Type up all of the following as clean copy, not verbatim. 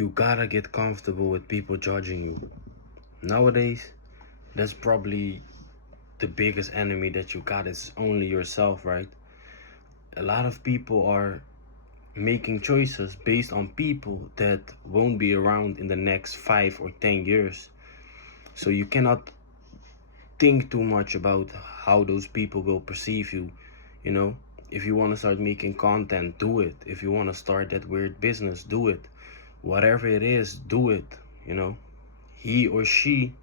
You gotta get comfortable with people judging you. Nowadays, that's probably the biggest enemy that you got is only yourself, right? A lot of people are making choices based on people that won't be around in the next 5 or 10 years. So you cannot think too much about how those people will perceive you. You know, if you want to start making content, do it. If you want to start that weird business, do it. Whatever it is, do it. You know, he or she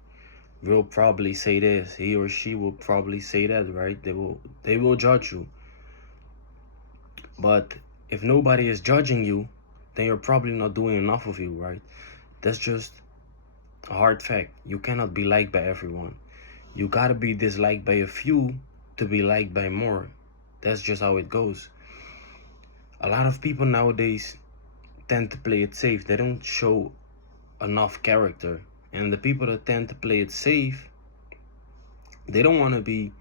will probably say this, he or she will probably say that, right? They will judge you. But if nobody is judging you, then you're probably not doing enough of you, right? That's just a hard fact. You cannot be liked by everyone. You gotta be disliked by a few to be liked by more. That's just how it goes. A lot of people nowadays tend to play it safe. They don't show enough character. And the people that tend to play it safe, they don't want to be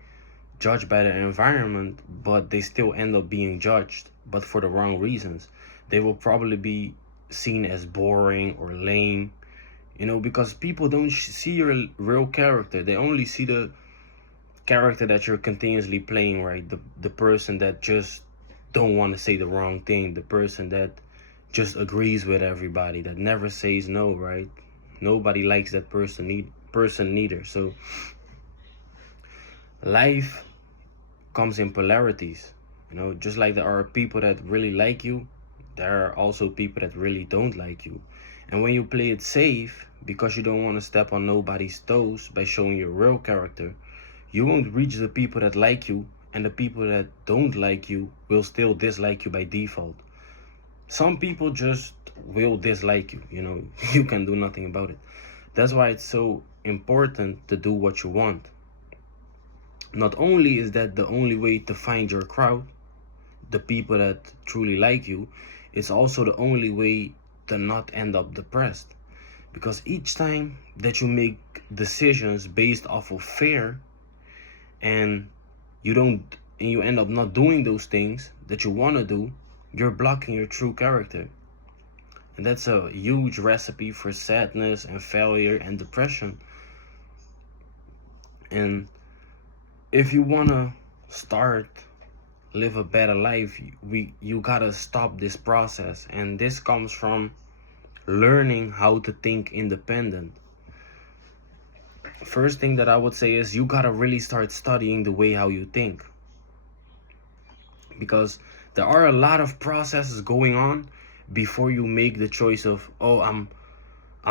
judged by the environment, but they still end up being judged, but for the wrong reasons. They will probably be seen as boring or lame, because people don't see your real character. They only see the character that you're continuously playing, right? The person that just don't want to say the wrong thing, the person that just agrees with everybody, that never says no, right? Nobody likes that person neither. So life comes in polarities. Just like there are people that really like you, there are also people that really don't like you. And when you play it safe because you don't want to step on nobody's toes by showing your real character, you won't reach the people that like you, and the people that don't like you will still dislike you by default. Some people just will dislike you, you can do nothing about it. That's why it's so important to do what you want. Not only is that the only way to find your crowd, the people that truly like you, it's also the only way to not end up depressed. Because each time that you make decisions based off of fear, and you end up not doing those things that you want to do, you're blocking your true character. And that's a huge recipe for sadness and failure and depression. And if you want to start live a better life, you gotta stop this process. And this comes from learning how to think independent. First thing that I would say is you gotta really start studying the way how you think, because there are a lot of processes going on before you make the choice of, oh, I'm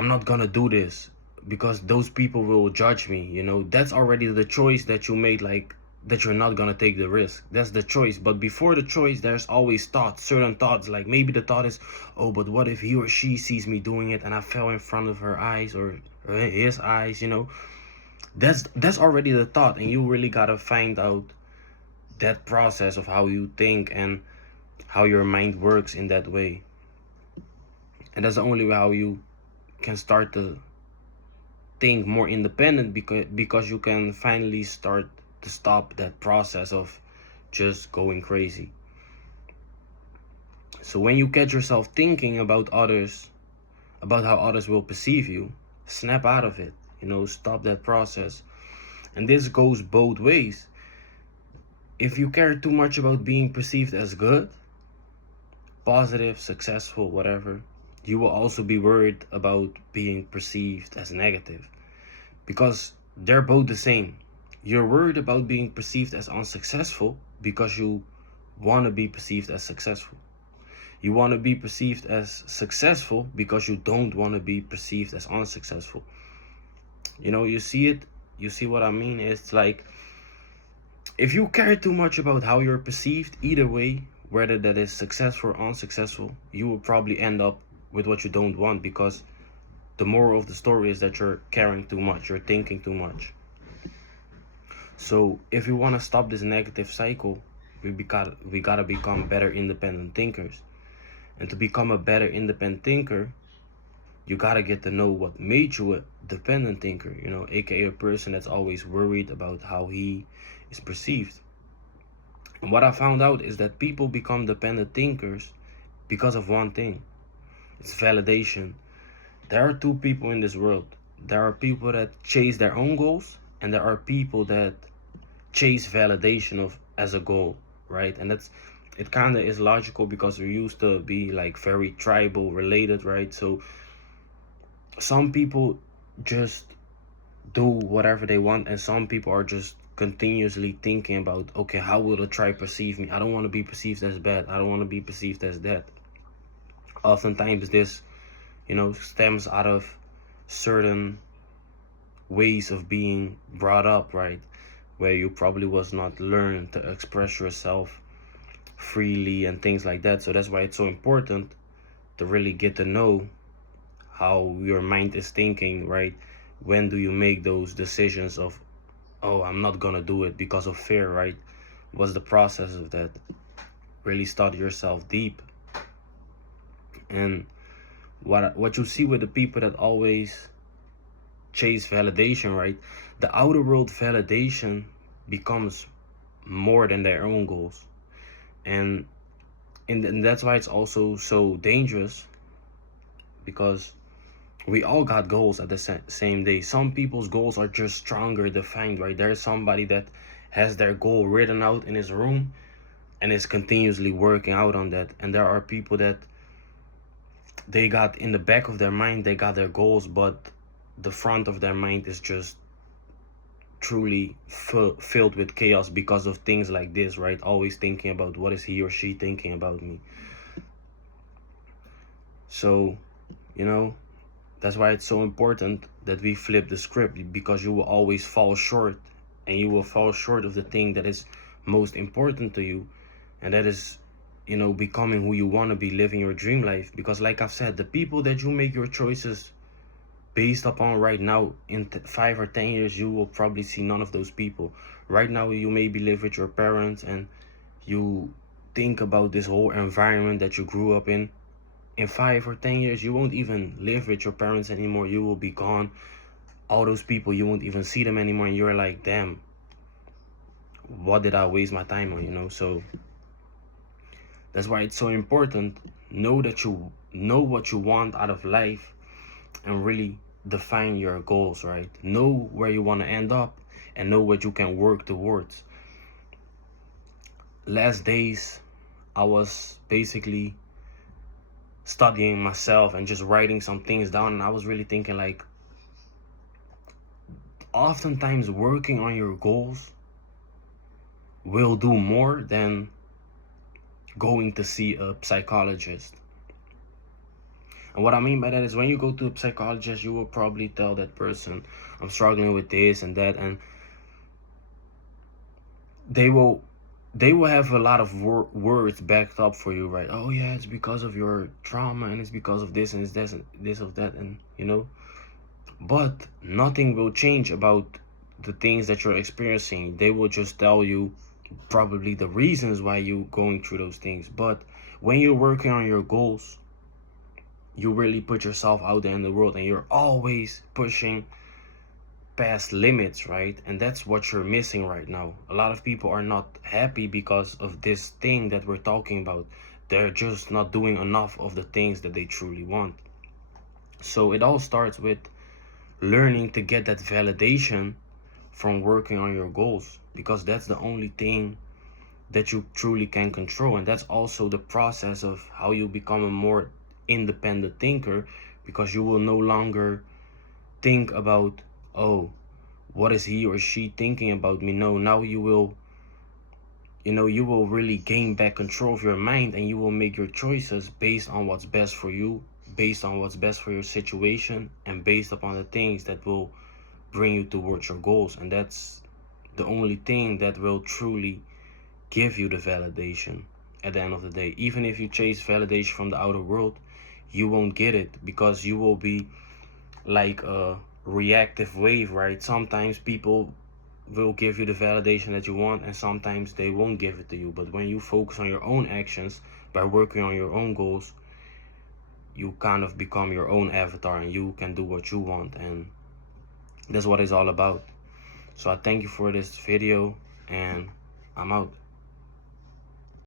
not gonna do this because those people will judge me. That's already the choice that you made, like that you're not gonna take the risk. That's the choice. But before the choice, there's always certain thoughts, like maybe the thought is, oh, but what if he or she sees me doing it and I fell in front of her eyes or his eyes. That's already the thought, and you really gotta find out that process of how you think and how your mind works in that way. And that's the only way how you can start to think more independent, because you can finally start to stop that process of just going crazy. So when you catch yourself thinking about others, about how others will perceive you, snap out of it. Stop that process. And this goes both ways. If you care too much about being perceived as good, positive, successful, whatever, you will also be worried about being perceived as negative, because they're both the same. You're worried about being perceived as unsuccessful because you want to be perceived as successful. You want to be perceived as successful because you don't want to be perceived as unsuccessful. You see it? You see what I mean? It's like, if you care too much about how you're perceived, either way, whether that is successful or unsuccessful, you will probably end up with what you don't want, because the moral of the story is that you're caring too much, you're thinking too much. So if you want to stop this negative cycle, we gotta become better independent thinkers. And to become a better independent thinker, you gotta get to know what made you a dependent thinker, aka a person that's always worried about how he is perceived. And what I found out is that people become dependent thinkers because of one thing. It's validation. There are two people in this world. There are people that chase their own goals, and there are people that chase validation of as a goal, right? And that's, it kind of is logical because we used to be like very tribal related, right? So some people just do whatever they want, and some people are just continuously thinking about, okay, how will the tribe perceive me? I don't want to be perceived as bad. I don't want to be perceived as that. Oftentimes this, stems out of certain ways of being brought up, right? Where you probably was not learned to express yourself freely and things like that. So that's why it's so important to really get to know how your mind is thinking, right? When do you make those decisions of, oh, I'm not gonna do it because of fear, right? What's the process of that? Really study yourself deep. And what you see with the people that always chase validation, right? The outer world validation becomes more than their own goals. And that's why it's also so dangerous, because we all got goals at the same day. Some people's goals are just stronger defined, right? There's somebody that has their goal written out in his room and is continuously working out on that. And there are people that they got in the back of their mind, they got their goals, but the front of their mind is just truly filled with chaos because of things like this, right? Always thinking about what is he or she thinking about me. So, that's why it's so important that we flip the script, because you will always fall short, and you will fall short of the thing that is most important to you, and that is, becoming who you want to be, living your dream life. Because like I've said, the people that you make your choices based upon right now, in 5 or 10 years, you will probably see none of those people. Right now, you maybe live with your parents and you think about this whole environment that you grew up in. In 5 or 10 years, you won't even live with your parents anymore. You will be gone. All those people, you won't even see them anymore. And you're like, damn, what did I waste my time on, So that's why it's so important. Know that you know what you want out of life, and really define your goals, right? Know where you want to end up and know what you can work towards. Last days, I was basically studying myself and just writing some things down, and I was really thinking, like, oftentimes working on your goals will do more than going to see a psychologist. And what I mean by that is, when you go to a psychologist, you will probably tell that person, I'm struggling with this and that, and they will have a lot of words backed up for you, right? Oh yeah, it's because of your trauma, and it's because of this, and it's this, and this of that, and but nothing will change about the things that you're experiencing. They will just tell you probably the reasons why you're going through those things. But when you're working on your goals, you really put yourself out there in the world, and you're always pushing past limits, right? And that's what you're missing right now. A lot of people are not happy because of this thing that we're talking about. They're just not doing enough of the things that they truly want. So it all starts with learning to get that validation from working on your goals, because that's the only thing that you truly can control. And that's also the process of how you become a more independent thinker, because you will no longer think about, oh, what is he or she thinking about me? No, now you will really gain back control of your mind, and you will make your choices based on what's best for you, based on what's best for your situation, and based upon the things that will bring you towards your goals. And that's the only thing that will truly give you the validation at the end of the day. Even if you chase validation from the outer world, you won't get it, because you will be like a reactive wave, right? Sometimes people will give you the validation that you want, and sometimes they won't give it to you. But when you focus on your own actions by working on your own goals, you kind of become your own avatar, and you can do what you want. And that's what it's all about. So I thank you for this video, and I'm out.